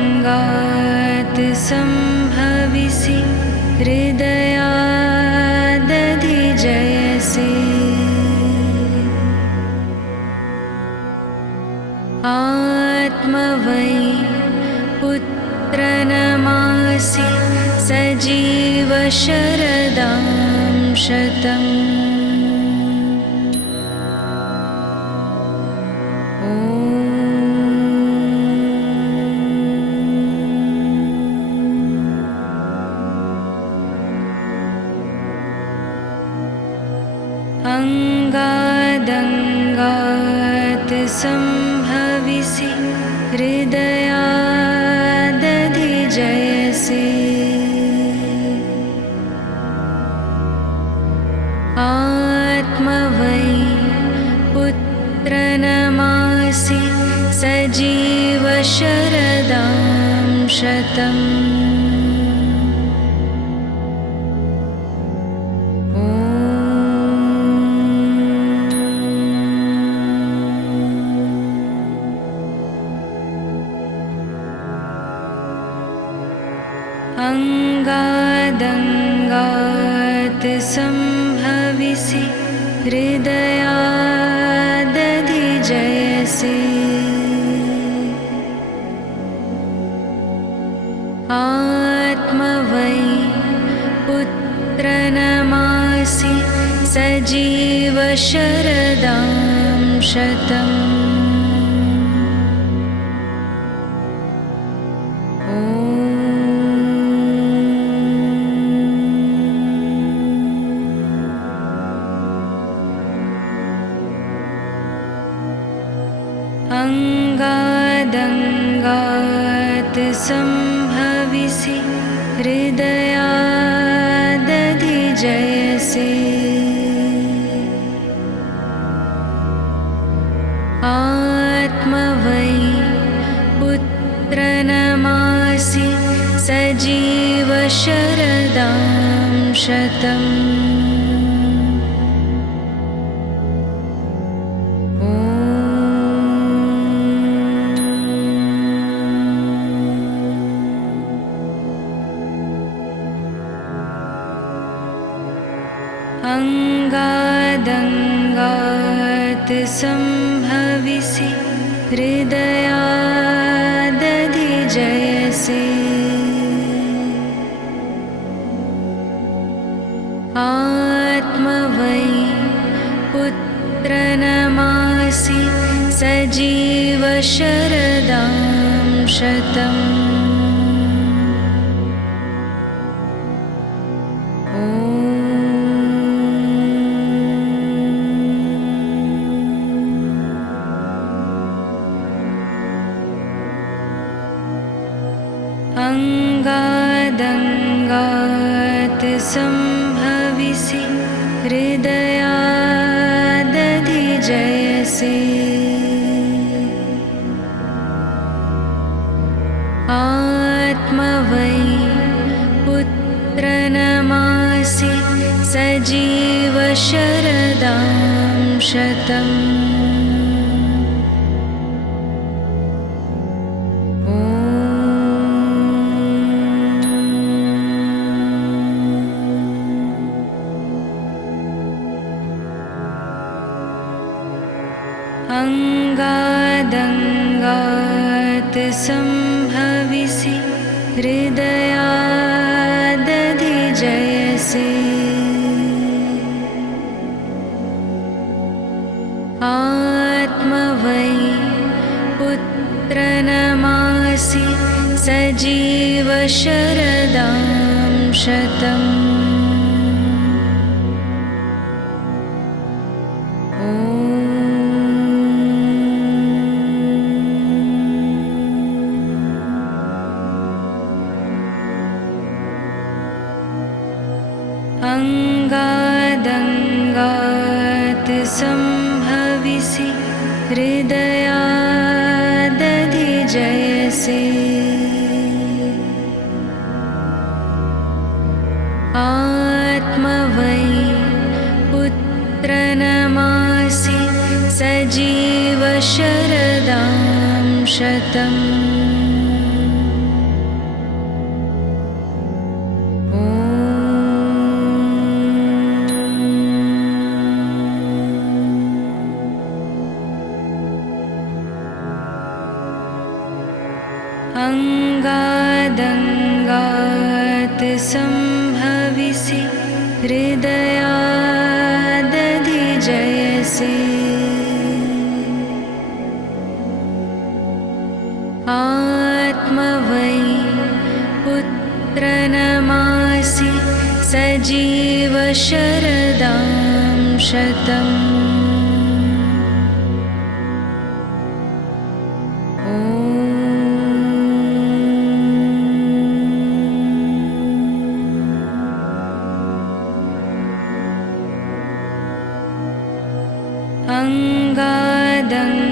अंगादंगात संभविसि हृदयादधिजयसि आत्मवै पुत्रनमासि सजीव शरदां शतम् अंगादंगात संभविसि हृदयादधिजयसि आत्मवै पुत्रनमासि सजीव शरदां शतम् अंगादंगात संभविसि हृदयादधिजयसि आत्मवै पुत्रनमासि सजीव शरदां शतम् अंगादंगात संभविसि हृदयादधिजयसि आत्मवै पुत्रनमासि सजीव शरदां शतम् अंगादंगात संभविसि हृदयादधिजयसि आत्मवै पुत्रनमासि सजीव शरदां शतम् अंगादंगात संभविसि हृदयादधिजयसि आत्मवै पुत्रनमासि सजीव शरदां शतम् अंगादंगात संभविसि हृदयादधिजयसि आत्मवै पुत्रनमासि सजीव शरदां शतम् अंगादंगात संभविसि हृदयादधिजयसि शरदां शतम्। अंगादंगात् संभविसि हृदयादधिजयसि। आत्मवै पुत्रनमासि सजीव शरदां शतम्।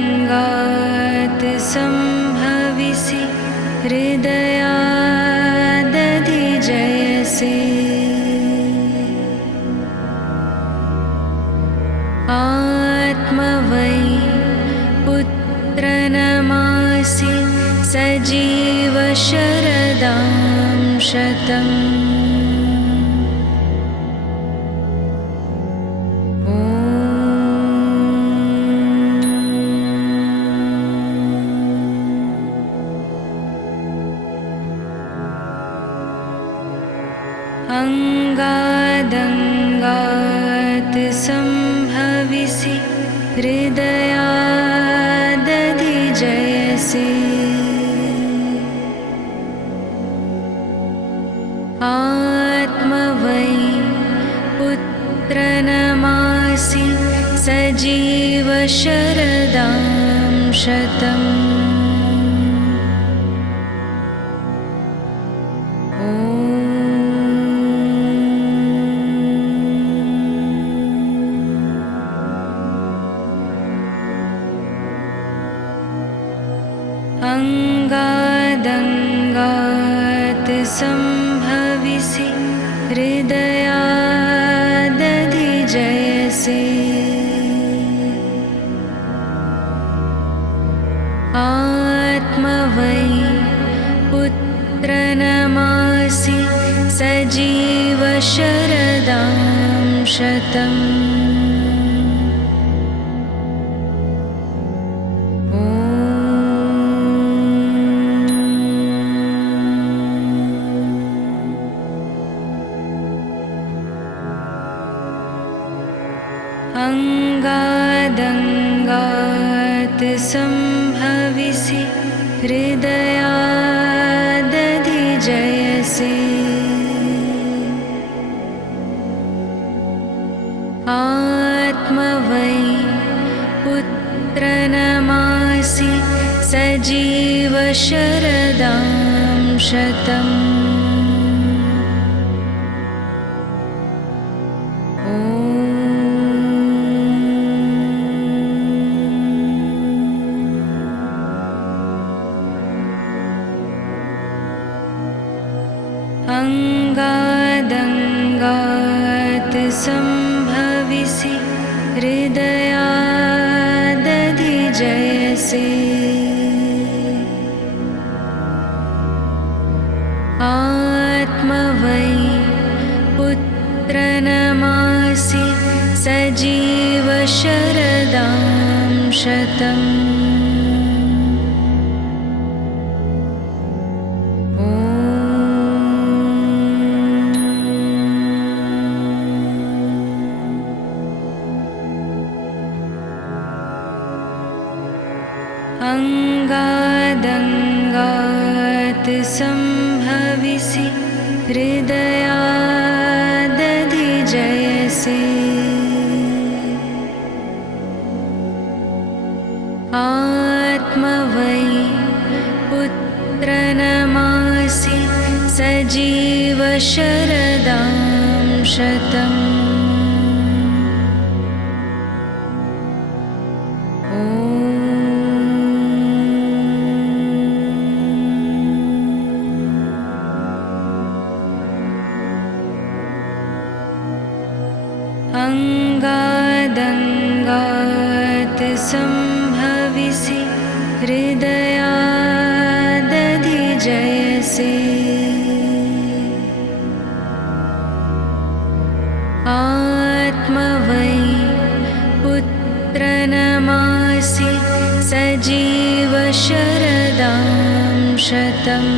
अंगादंगात् संभविसि हृदयादधिजयसि। आत्मवै पुत्रनमासि सजीव शरदां शतम्। अंगादंगात् संभविसि हृदयादधिजयसि। आत्मवै पुत्रनमासि सजीव शरदां शतम्। अंगादंगात् संभविसि हृदयादधिजयसि। आत्मवै पुत्रनमासि सजीव शरदां शतम्। अंगादंगात् संभविसि हृदयादधिजयसि। आत्मवै पुत्रनमासि सजीव शरदां शतम्। अंगादंगात् संभविसि हृदयादधिजयसि। आत्मवै पुत्रनमासि सजीव शरदां शतम्। अंगादंगात् संभविसि हृदयादधिजयसि। आत्मवै पुत्रनमासि सजीव शरदां शतम्। अंगादंगात् संभविसि हृदयादधिजयसे आत्मवै पुत्रनमासि सजीव शरदां शतम्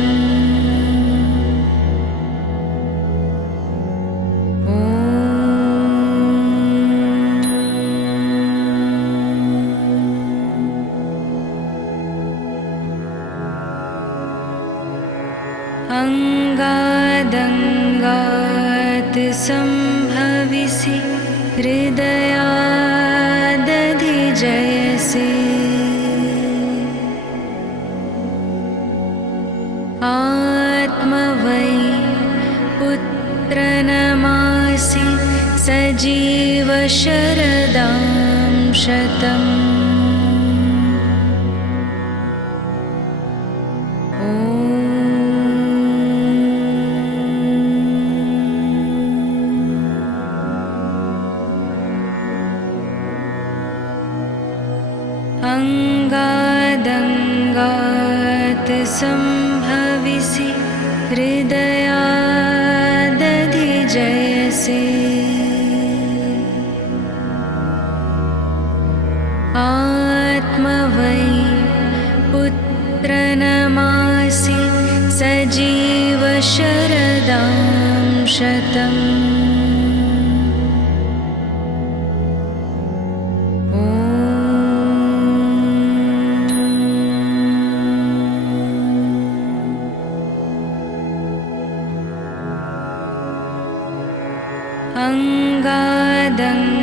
अङ्गादङ्गात् सम्भविसि हृदयादधिजयसे आत्मवै पुत्रनमासि सजीव शरदां शतम् अङ्गादङ्गात् सम्भविसि हृदयादधिजयसे आत्मवै पुत्रनमासि सजीव शरदां शतम्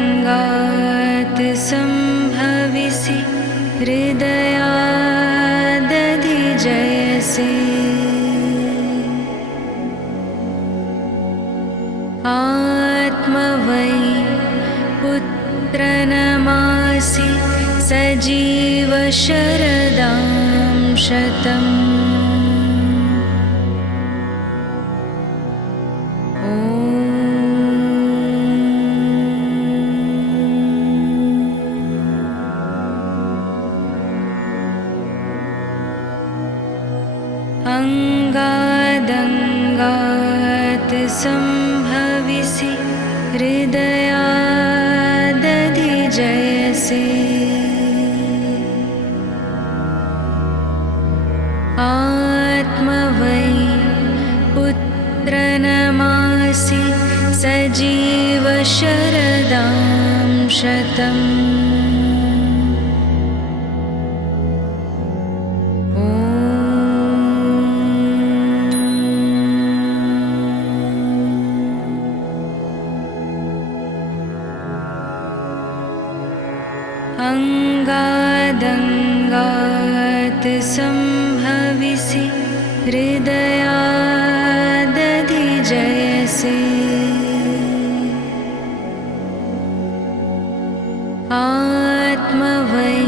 अङ्गादङ्गात् सम्भविसि हृदयादधिजयसे आत्मवै पुत्रनमासि सजीव शरदां शतम् अङ्गादङ्गात् सम्भविसि हृदयादधिजयसे आत्मवै पुत्रनमासि सजीव शरदां शतम् अङ्गादङ्गात् सम्भविसि हृदयादधिजयसे आत्मवै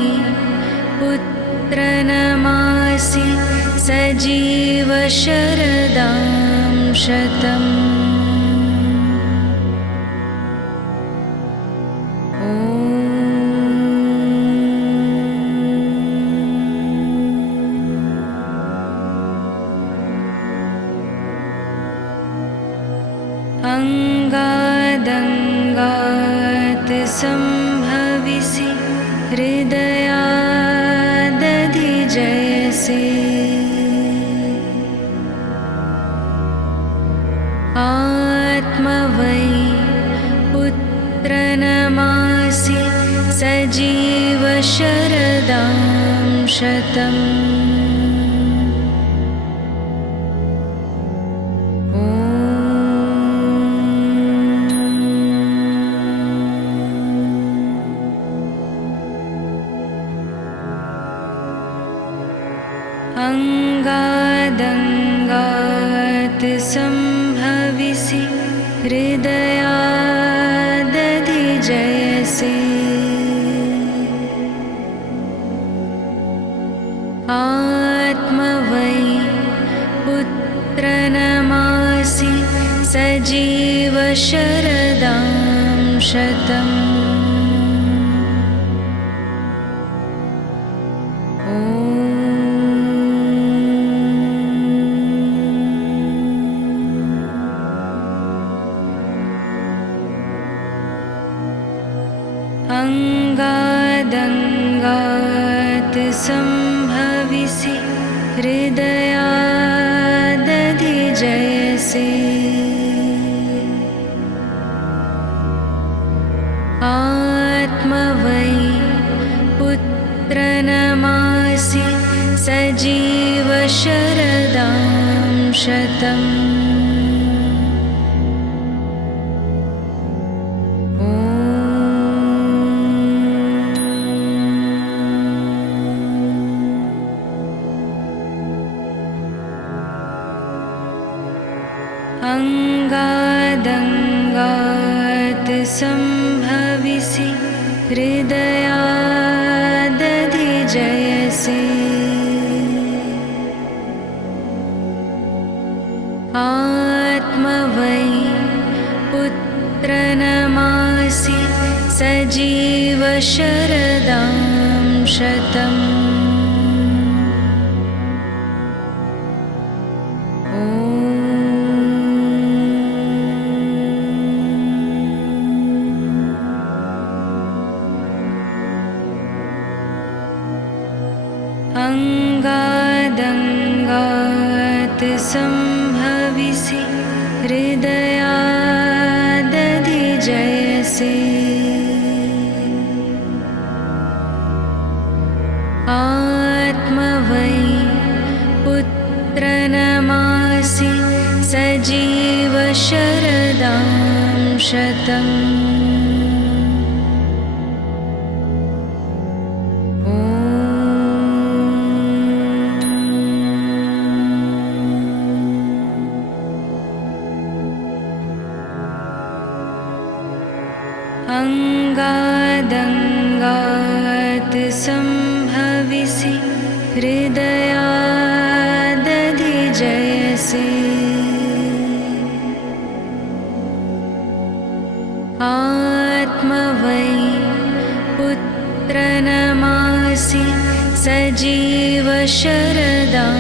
पुत्रनमासि सजीव शरदां शतम् अङ्गादङ्गात् सम्भविसि हृदयादधिजयसे आत्मवै पुत्रनमासि सजीव शरदां शतम् अङ्गादङ्गात् सम्भविसि हृदयादधिजयसे आत्मवै पुत्रनमासि सजीव शरदां शतम् ॐ सम्भविसि हृदयादधिजयसि आत्मवै पुत्रनमासि सजीव शरदां शतम् अङ्गादङ्गात् सम्भविसि हृदयादधिजयसि आत्मवै पुत्रनमासि सजीव शरदां शतम् अङ्गादङ्गात् सम्भविसि हृदयादधिजयसि आत्मवै पुत्रनमासि सजीव शरदां शतम् अङ्गादङ्गात् सम्भविसि हृदयादधिजयसि आत्मवै पुत्रनमासि सजीव शरदां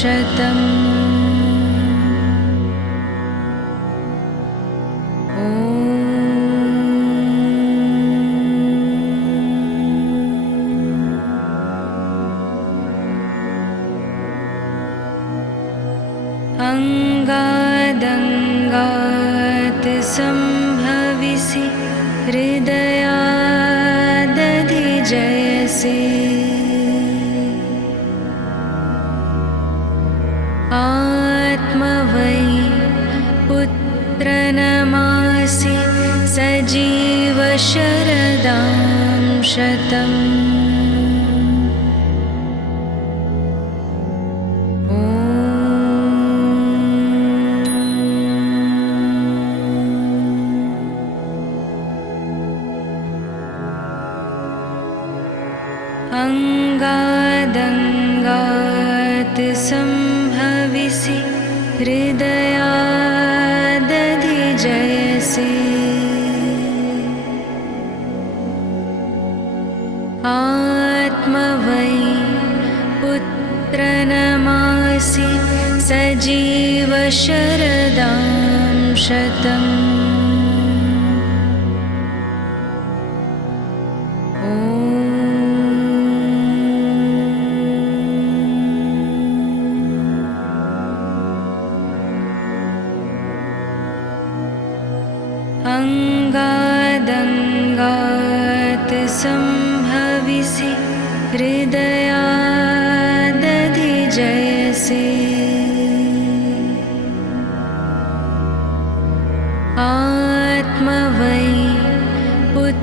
शतम् अङ्गादङ्गात् सम्भविसि हृदयादधिजयसि आत्मवै पुत्रनमासि सजीव शरदां शतम् अङ्गादङ्गात् सम्भविसि हृदयादधिजयसि आत्मवै पुत्रनमासि सजीव शरदां शतम् अङ्गादङ्गात् सम्भविसि हृदयादधिजयसि आत्मवै पुत्रनमासि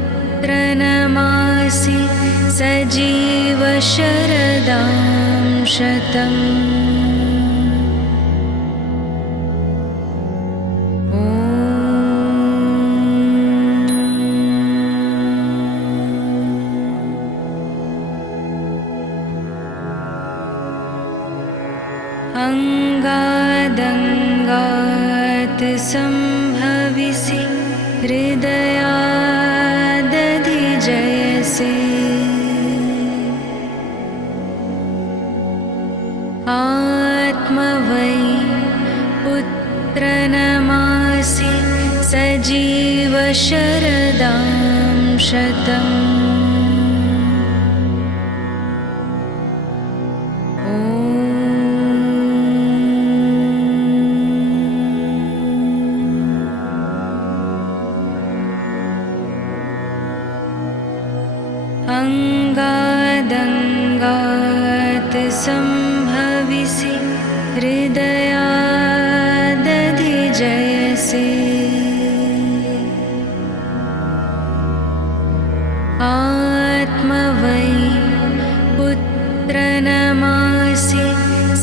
सजीव शरदां शतम् अङ्गादङ्गात् सम्भविसि हृदयादधिजयसि आत्मवै पुत्रनमासि सजीव शरदां शतम् सम्भविसि हृदयादधिजयसि आत्मवै पुत्रनमासि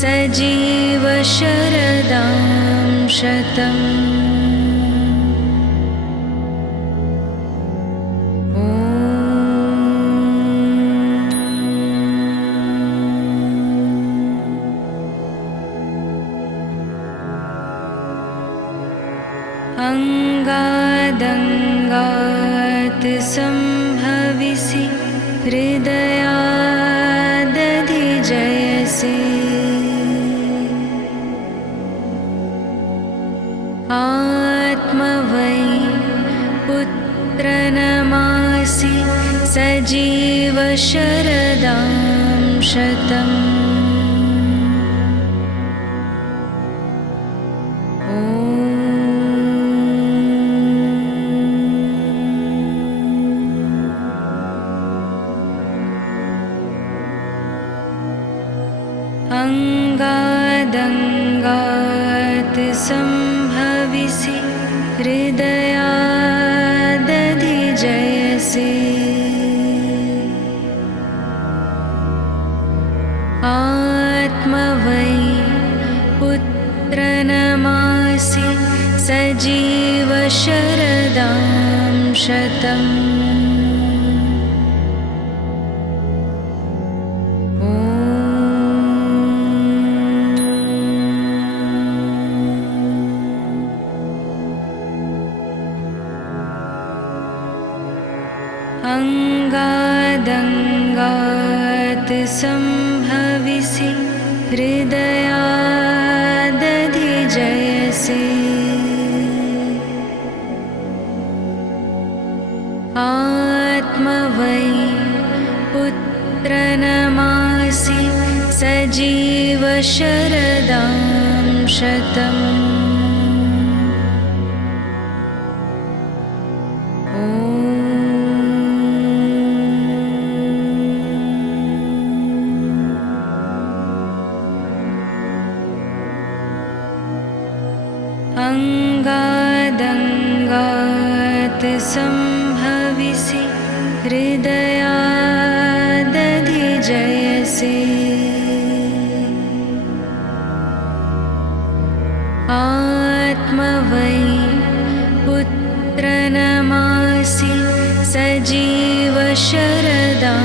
सजीव शरदां शतम् अङ्गादङ्गात् सम्भविसि हृदयादधिजयसि आत्मवै पुत्रनमासि सजीव शरदां शतम् अङ्गादङ्गात् सम्भविसि हृदयादधिजयसि आत्मवै पुत्रनमासि सजीव शरदां शतम् अङ्गादङ्गात् सम्भविसि हृदयादधिजयसि आत्मवै पुत्रनमासि सजीव शरदां शतम् अङ्गादङ्गात् सम्भविसि हृदयादधिजयसि आत्मवै पुत्रनमासि सजीव शरदां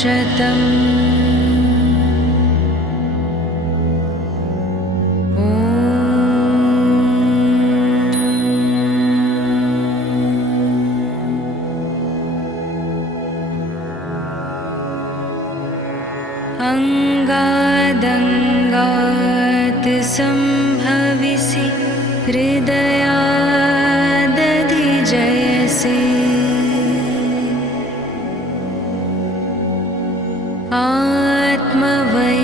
शतम् अङ्गादङ्गात् सम्भविसि हृदयादधिजयसि आत्मवै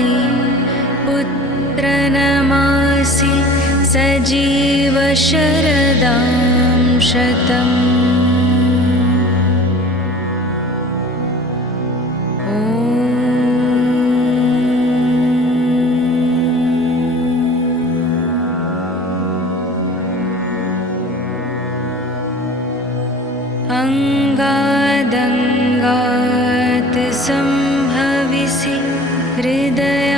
पुत्रनमासि सजीव शरदां शतम् अङ्गादङ्गात् सम्भविसि हृदयादधिजयसि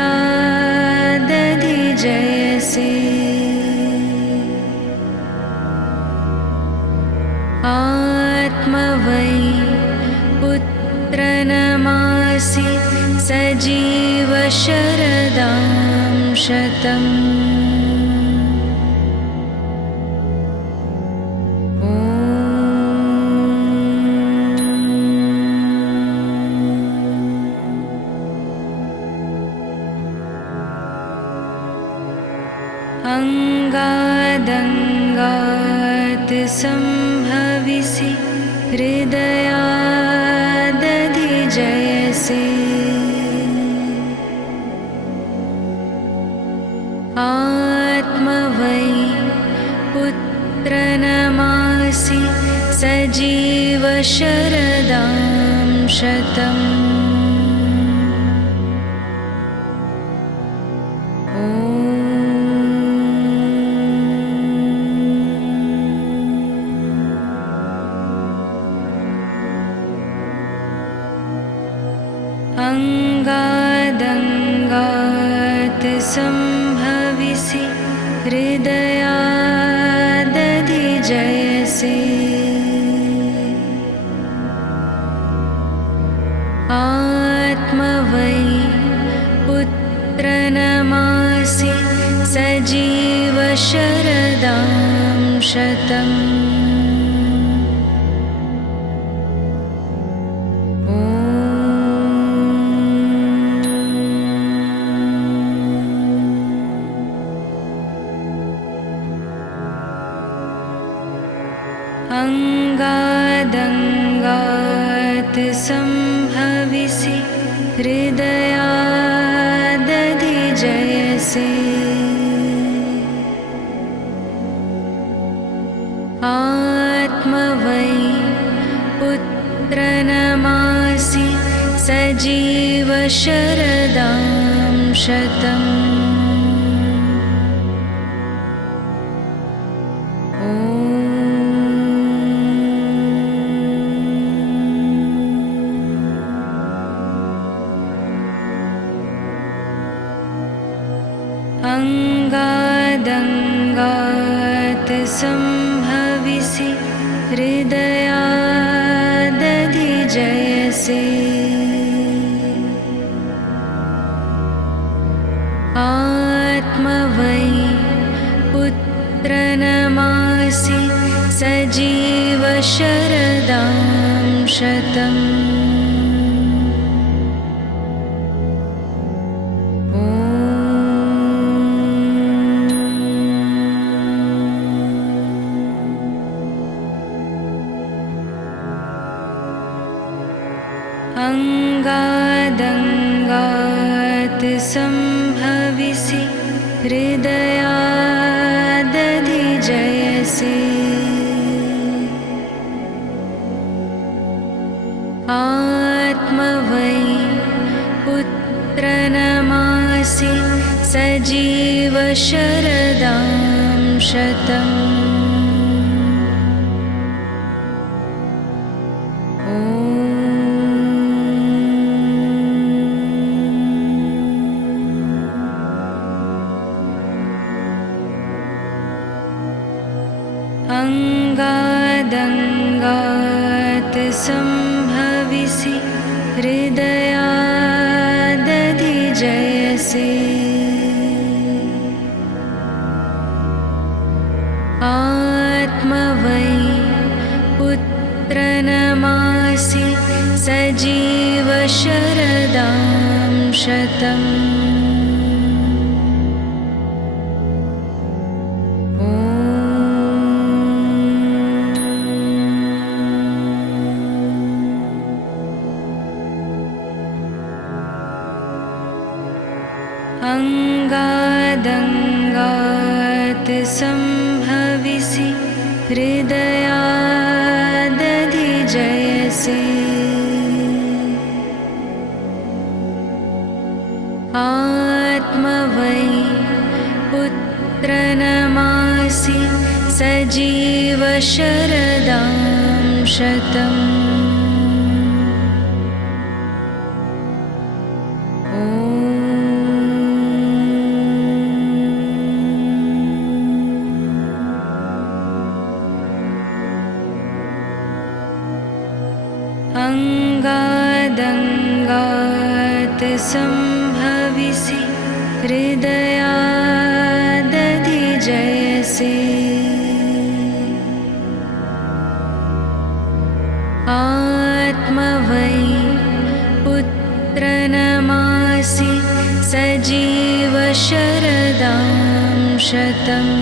आत्मवै पुत्रनमासि सजीव शरदां शतम् अङ्गादङ्गात् सम्भविसि हृदयादधिजयसि आत्मवै पुत्रनमासि सजीव शरदां शतम् सम्भविसि हृदयादधिजयसि आत्मवै पुत्रनमासि सजीव शरदां शतम् अङ्गादङ्गात् सम्भविसि हृदयादधिजयसि आत्मवै पुत्रनमासि सजीव शरदां शतम् अङ्गादङ्गात् सम्भविसि हृदयादधिजयसि आत्मवै पुत्रनमासि सजीव शरदां शतम् अङ्गादङ्गात् सम्भविसि हृदयादधिजयसि आत्मवै पुत्रनमासि सजीव शरदां शतम् अङ्गादङ्गात् सम्भविसि हृदयादधिजयसि आत्मवै पुत्रनमासि सजीव शरदां शतम् अङ्गादङ्गात् सम्भविसि हृदयादधिजयसि आत्मवै पुत्रनमासि सजीव शरदां शतम् अङ्गादङ्गात् सम्भविसि हृदयादधिजयसि आत्मवै पुत्रनमासि सजीव शरदां शतम्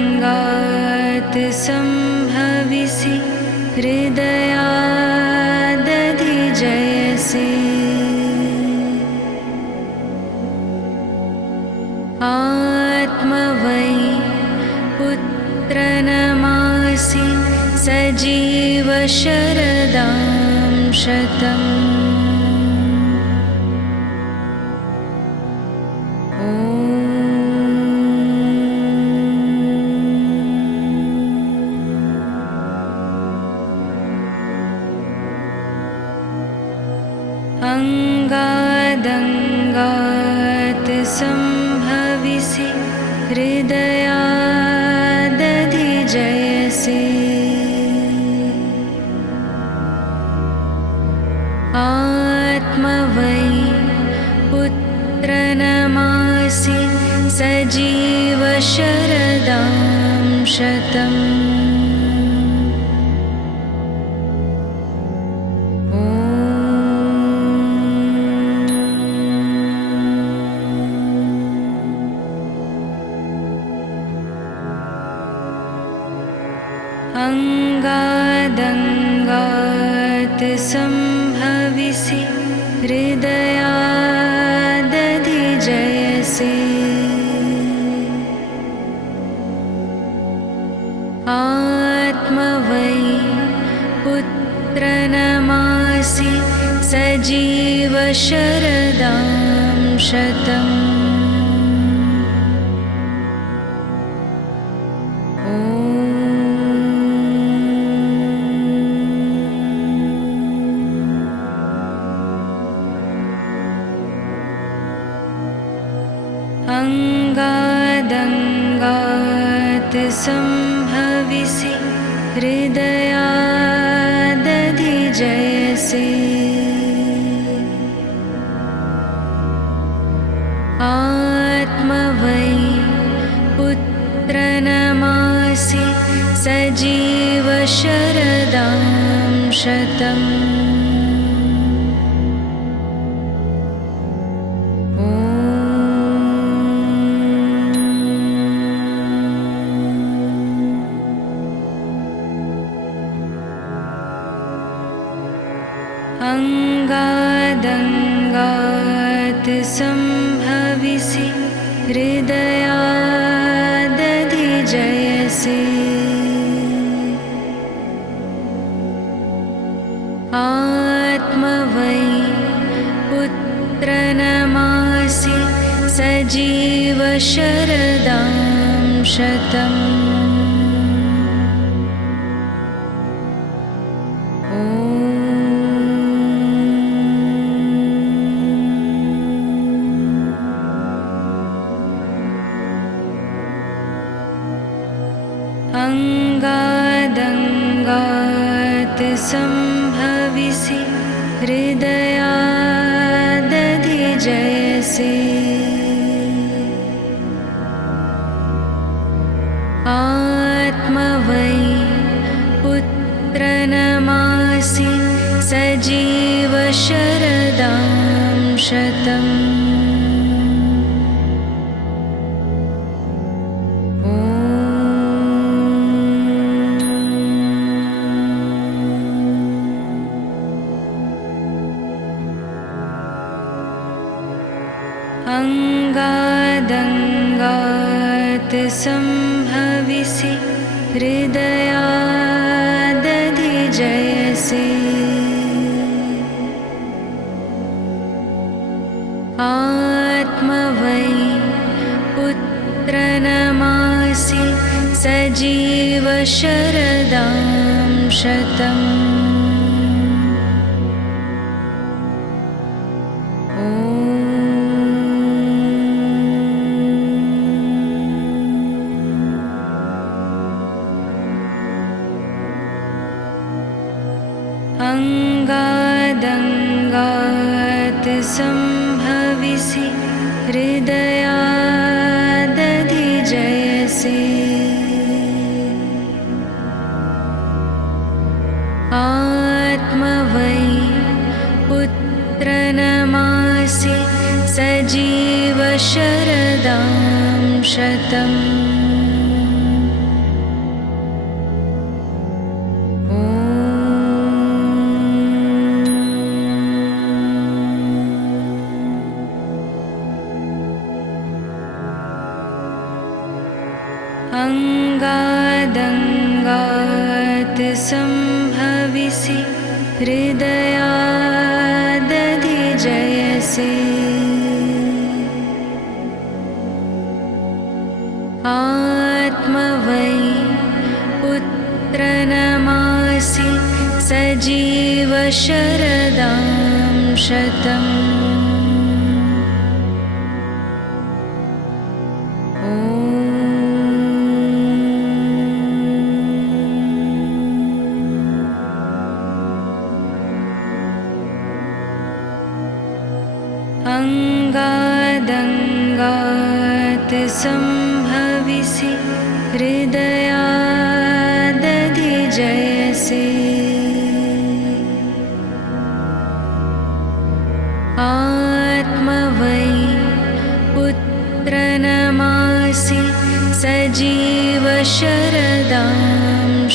अङ्गादङ्गात् सम्भविसि हृदयादधिजयसि आत्मवै पुत्रनमासि सजीव शरदां शतम् अङ्गादङ्गात् सम्भविसि हृदयादधिजयसि आत्मवै पुत्रनमासि सजीव शरदां शतम् अङ्गादङ्गात् सम्भविसि हृदयादधिजयसि आत्मवै पुत्रनमासि सजीव शरदां शतम् अङ्गादङ्गात् सम्भविसि हृदयादधिजयसि आत्मवै पुत्रनमासि सजीव शरदां शतम् अङ्गादङ्गात् सम्भविसि हृदयादधिजयसि आत्मवै पुत्रनमासि सजीव शरदां शतम् अङ्गादङ्गात् सम्भविसि हृदयादधिजयसि आत्मवै पुत्रनमासि सजीव शरदां शतम् अङ्गादङ्गात् सम्भविसि हृदयादधिजयसि आत्मवै पुत्रनमासि सजीव शरदां शतम् अङ्गादङ्गात् सम्भविसि हृदयादधिजयसि आत्मवै पुत्रनमासि सजीव शरदां शतम् अङ्गादङ्गात् सम्भविसि हृदयादधिजयसि आत्मवै पुत्रनमासि सजीव शरदां शतम् अंगादंगात् संभविसि हृदयादधिजयसि आत्मवै पुत्रनमासि सजीव शरदां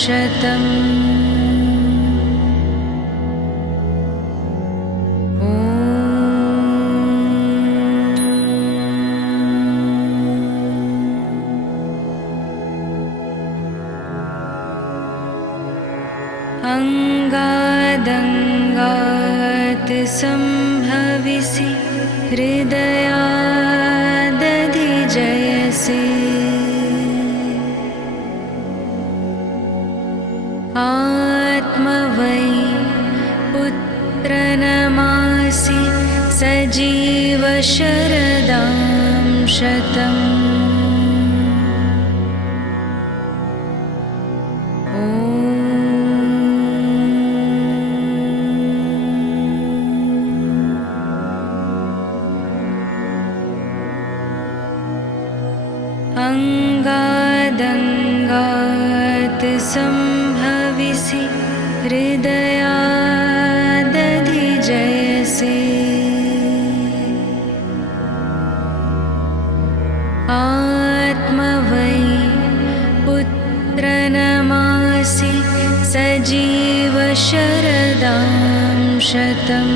शतम् अंगादंगात् संभविसि हृदयादधिजयसि आत्मवै पुत्रनमासि सजीव शरदां शतम् अंगादंगात् संभविसि हृदयादधिजयसि आत्मवै पुत्रनमासि सजीव शरदां शतम्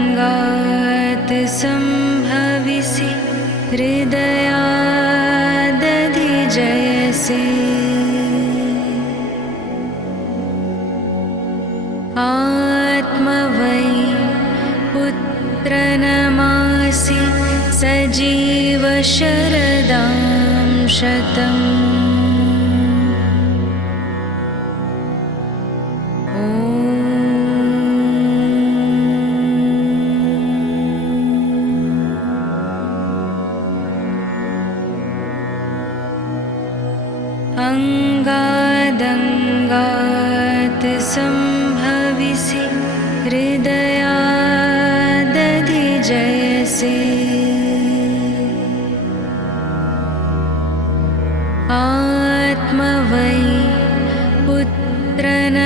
अंगादंगात् संभविसि हृदयादधिजयसि आत्मवै पुत्रनमासि सजीव शरदां शतम् अंगादंगात् संभविसि हृदयादधिजयसि आत्मवै पुत्रनमासि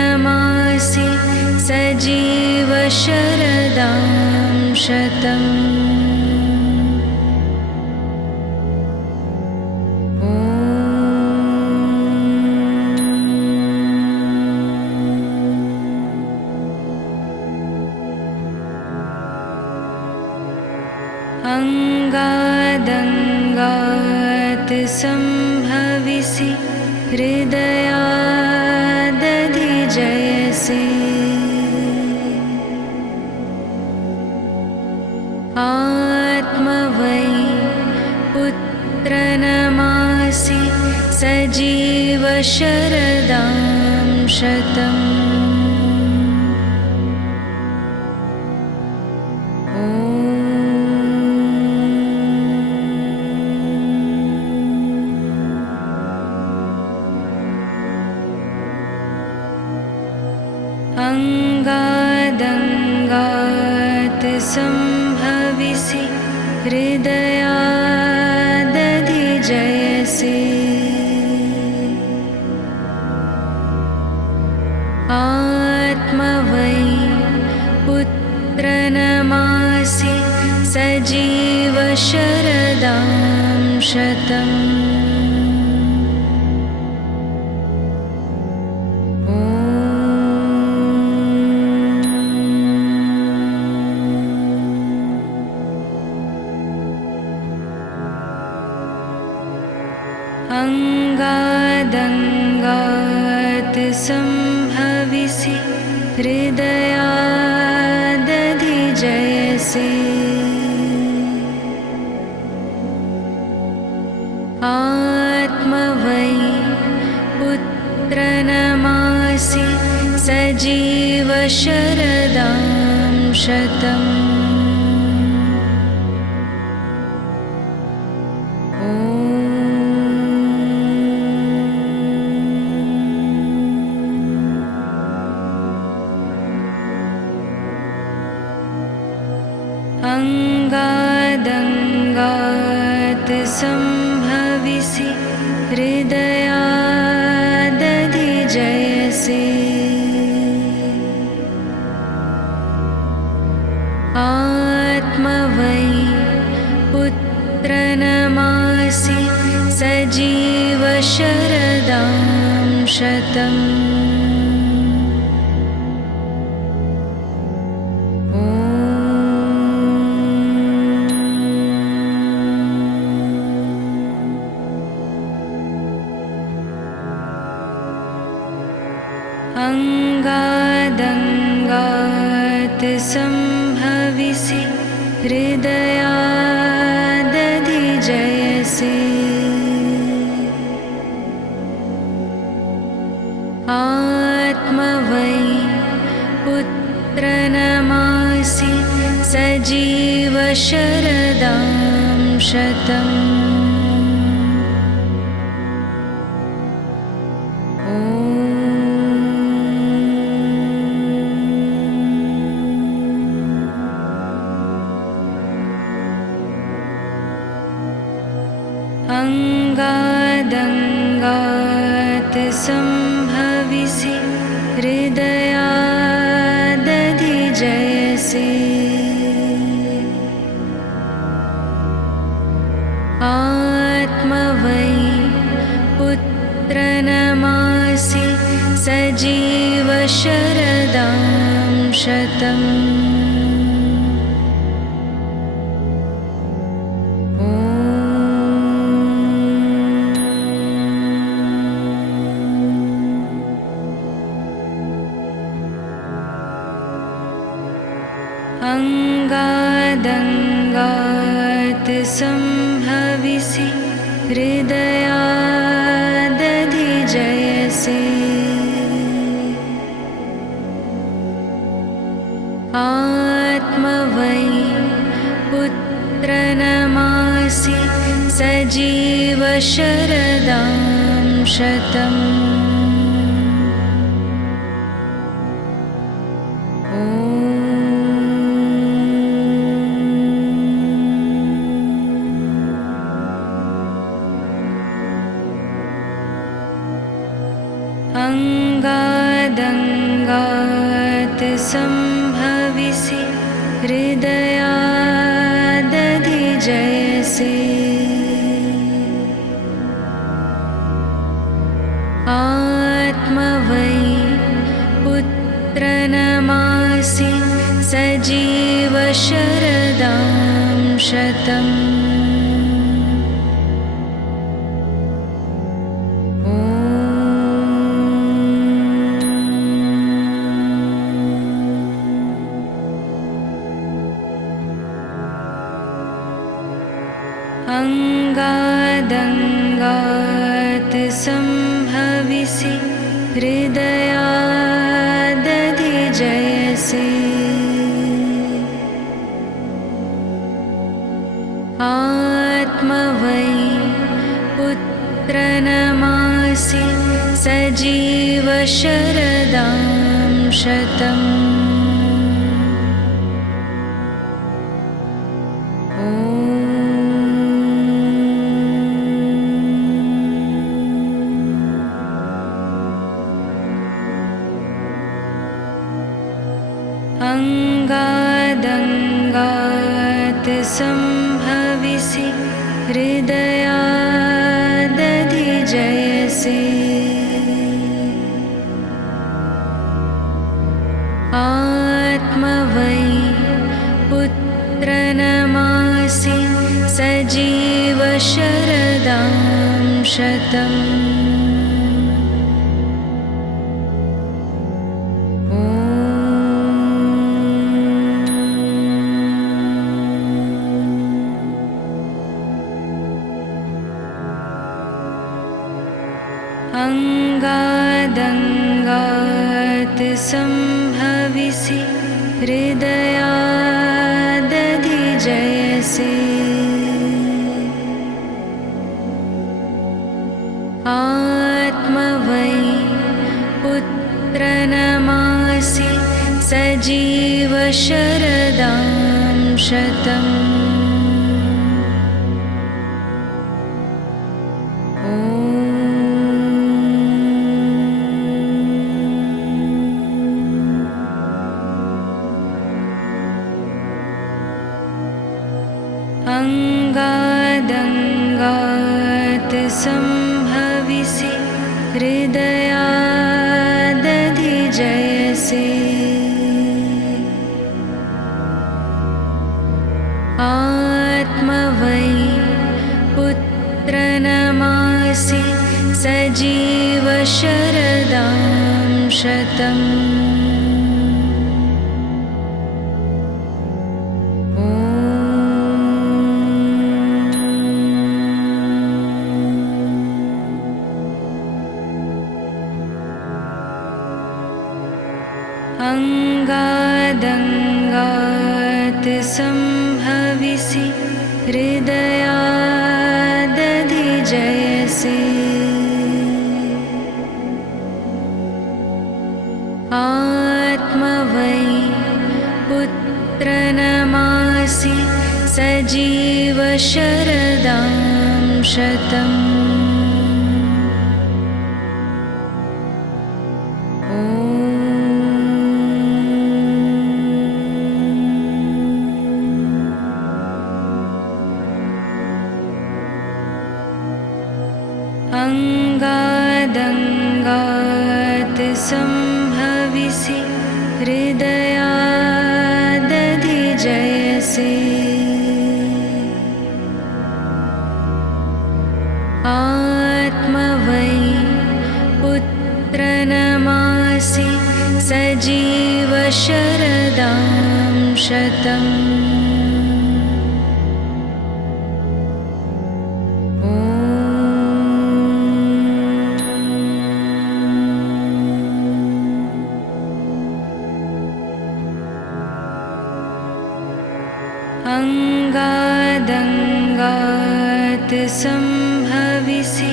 सजीव शरदां शतम् अंगादंगात् संभविसि हृदयादधिजयसि आत्मवै पुत्रनमासि सजीव शरदां शतम् अंगादंगात् संभविसि हृदयादधिजयसि आत्मवै पुत्रनमासि सजीव शरदां शतम् अंगादंगात् संभविसि हृदया जयसे आत्मवै पुत्रनमासि सजीव शरदां शतम् अङ्गादङ्गात् सम्भविसि हृदयादधिजयसे आत्मवै पुत्रनमासि सजीव शरदां शतम् अङ्गादङ्गात् सम्भविसि हृदयादधिजयसे आत्मवै पुत्रनमासि सजीव शरदां शतम् अङ्गादङ्गात् सम्भविसि हृदयादधिजयसे आत्मवै पुत्रनमासि सजीव शरदां शतम् अङ्गादङ्गात् सम्भविसि हृदयादधिजयसे आत्मवै पुत्रनमासि सजीव शरदां शतम् अङ्गादङ्गात् सम्भविसि हृदयादधिजयसे आत्मवै पुत्रनमासि सजीव शरदां शतम् अङ्गादङ्गात् सम्भविसि हृदयादधिजयसे आत्मवै पुत्रनमासि सजीव शरदां शतम् अङ्गादङ्गात् सम्भविसि हृदयादधिजयसे आत्मवै पुत्रनमासि सजीव शरदां शतम् हृदयादधिजयसे आत्मवै पुत्रनमासि सजीव शरदां शतम् अंगादंगात् संभविसि हृदयादधिजयसे आत्मवै पुत्रनमासि सजीव शरदां शतम् अंगादंगात् संभविसि हृदयादधिजयसे आत्मवै पुत्रनमासि सजीव शरदां शतम् अंगादंगात् संभविसि हृदयादधिजयसे आत्मवै पुत्रनमासि सजीव शरदां शतम् अंगादंगात् संभविसि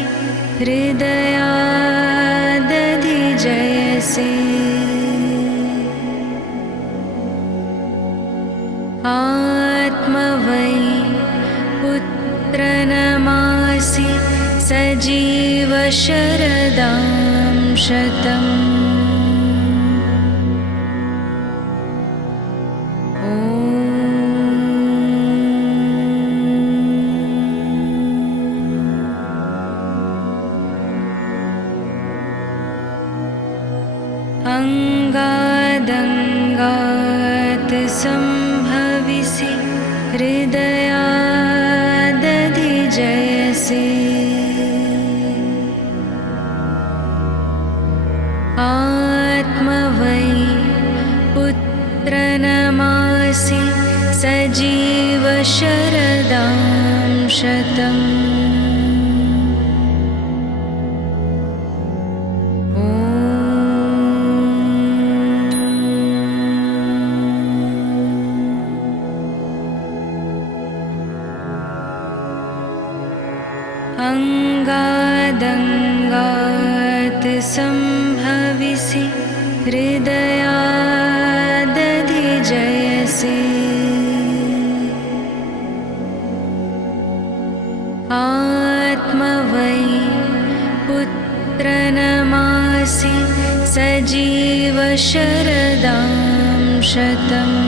हृदयादधिजयसे आत्मवै पुत्रनमासि सजीव शरदां शतम् अंगादंगात् संभविसि हृदयादधिजयसे आत्मवै पुत्रनमासि सजीव शरदां शतम् अंगादंगात् संभविसि हृदयादधिजयसे आत्मवै पुत्रनमासि सजीव शरदां शतम्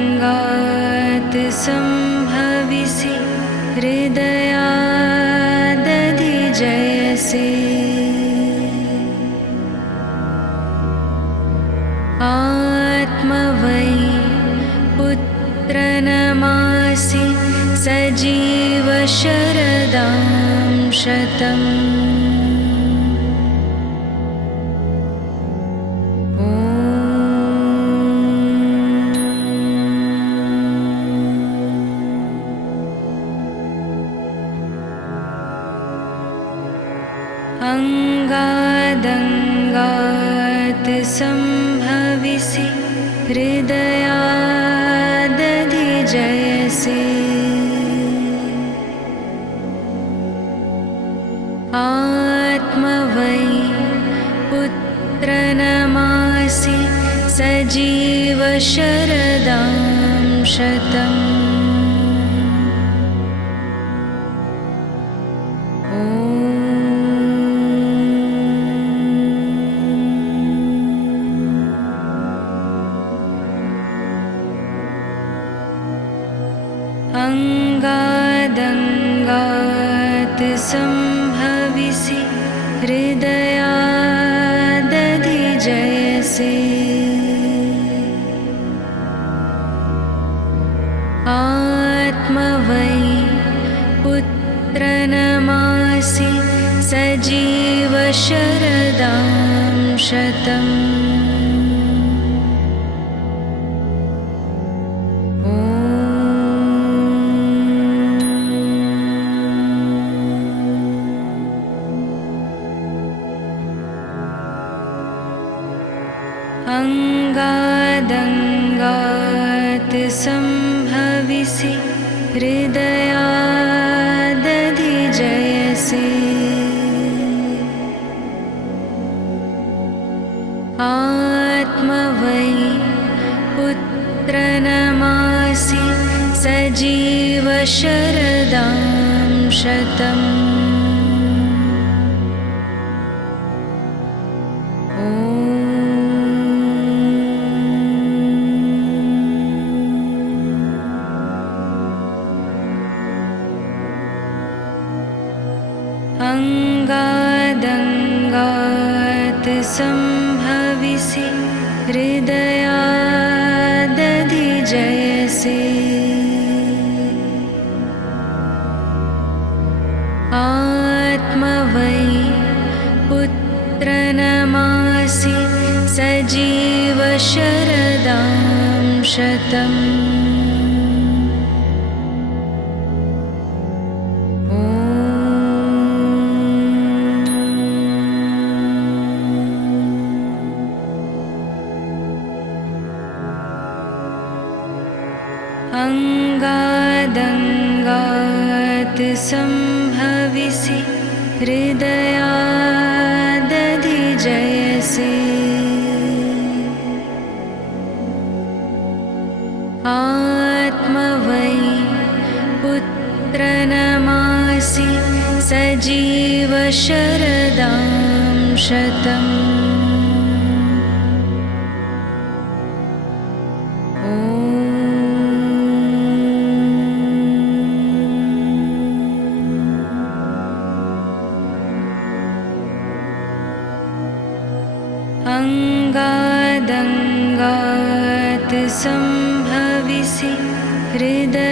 अंगादंगात् संभविसि हृदयादधिजयसे आत्मवै पुत्रनमासि सजीव शरदां शतम् ॐ हृदयादधिजयसि आत्मवै पुत्रनमासि सजीव शरदां शतम् अङ्गादङ्गात् सम्भविसि हृदयादधिजयसि आत्मवै पुत्रनमासि सजीव शरदां शतम् अङ्गादङ्गात् सम्भविसि हृदयादधिजयसि आत्मवै पुत्रनमासि सजीव शरदां शतम् अङ्गादङ्गात् सम्भविसि हृदयादधिजयसि आत्मवै पुत्रनमासि सजीव शरदां शतम् अङ्गादङ्गात् सम्भविसि हृदयादधिजयसि आत्मवै पुत्रनमासि सजीव शरदां शतम् अङ्गादङ्गात् सम्भविसि हृदयादधिजयसि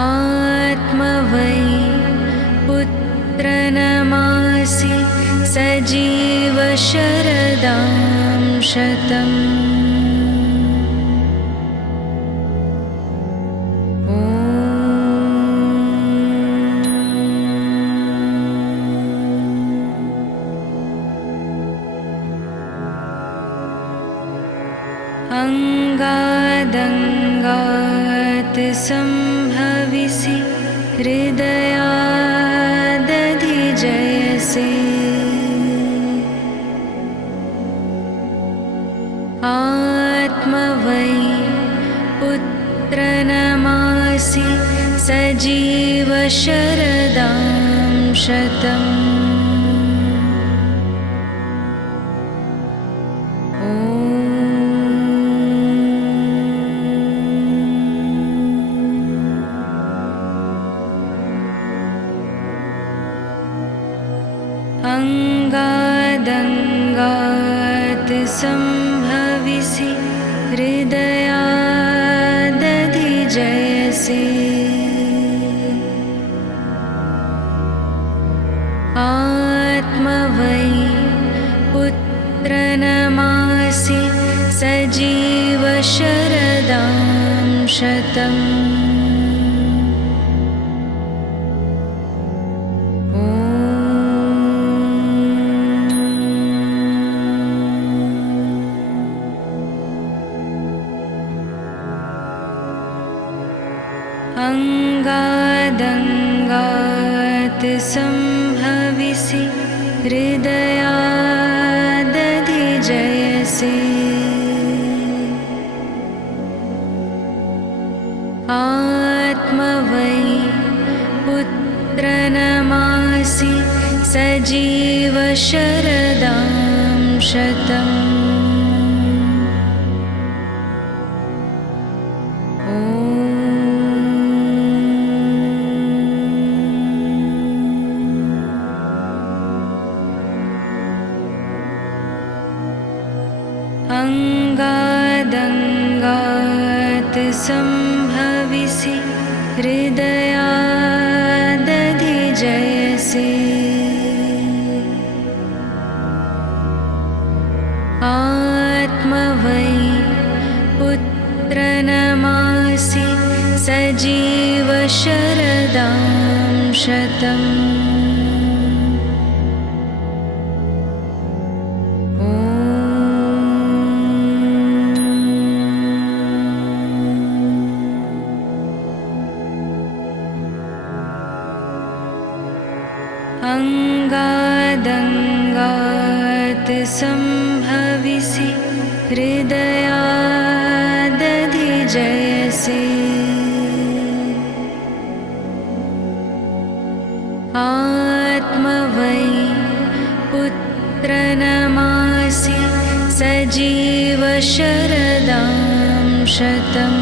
आत्मवै पुत्रनमासि सजीव शरदां शतम् अङ्गादङ्गात् सम्भविसि हृदयादधिजयसि आत्मवै पुत्रनमासि सजीव शरदां शतम् अङ्गादङ्गात् सम्भविसि हृदयादधिजयसि आत्मवै पुत्रनमासि सजीव शरदां शतम् ॐ सम्भविसि हृदयादधिजयसि आत्मवै पुत्रनमासि सजीव शरदां शतम् अङ्गादङ्गात् सम्भविसि हृदयादधिजयसि आत्मवै पुत्रनमासि सजीव शरदां शतम् अङ्गादङ्गात् सम्भविसि हृदयादधिजयसि आत्मवै पुत्रनमासि सजीव शरदां शतम्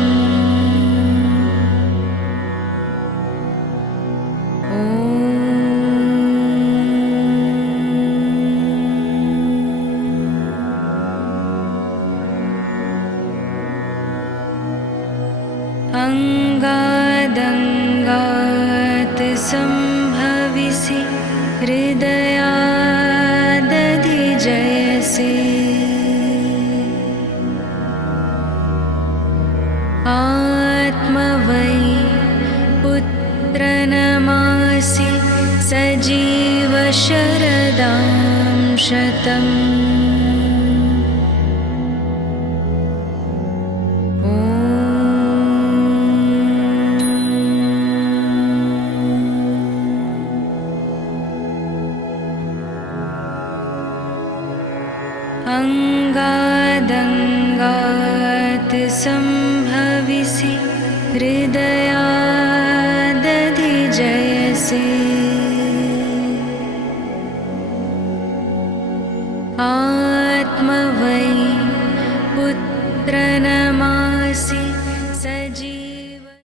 अङ्गादङ्गात् सम्भविसि हृदयादधिजयसि आत्मवै पुत्रनमासि सजीव शरदां शतम् अङ्गादङ्गात् सम्भविसि हृदयादधिजयसि